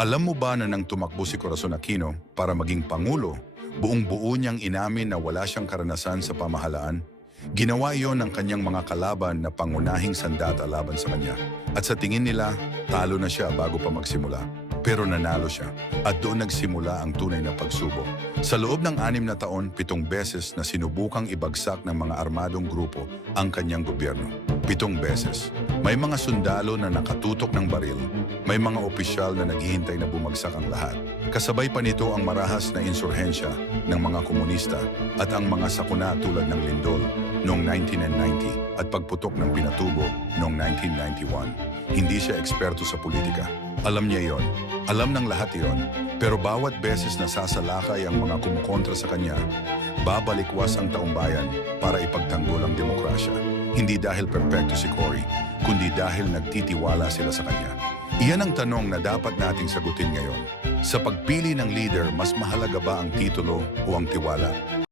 Alam mo ba na nang tumakbo si Corazon Aquino para maging Pangulo, buong-buo niyang inamin na wala siyang karanasan sa pamahalaan? Ginawa iyon ng kanyang mga kalaban na pangunahing sandata laban sa kanya. At sa tingin nila, talo na siya bago pa magsimula. Pero nanalo siya at doon nagsimula ang tunay na pagsubok. Sa loob ng 6 na taon, 7 beses na sinubukang ibagsak ng mga armadong grupo ang kanyang gobyerno. 7 beses. May mga sundalo na nakatutok ng baril. May mga opisyal na naghihintay na bumagsak ang lahat. Kasabay pa nito ang marahas na insurhensya ng mga komunista at ang mga sakuna tulad ng Lindol noong 1990 at pagputok ng Pinatubo noong 1991. Hindi siya eksperto sa politika. Alam niya yon. Alam ng lahat yon. Pero bawat beses na sasalakay ang mga kumukontra sa kanya, babalikwas ang taumbayan para ipagtanggol ang demokrasya. Hindi dahil perpekto si Cory, kundi dahil nagtitiwala sila sa kanya. Iyan ang tanong na dapat nating sagutin ngayon. Sa pagpili ng leader, mas mahalaga ba ang titulo o ang tiwala?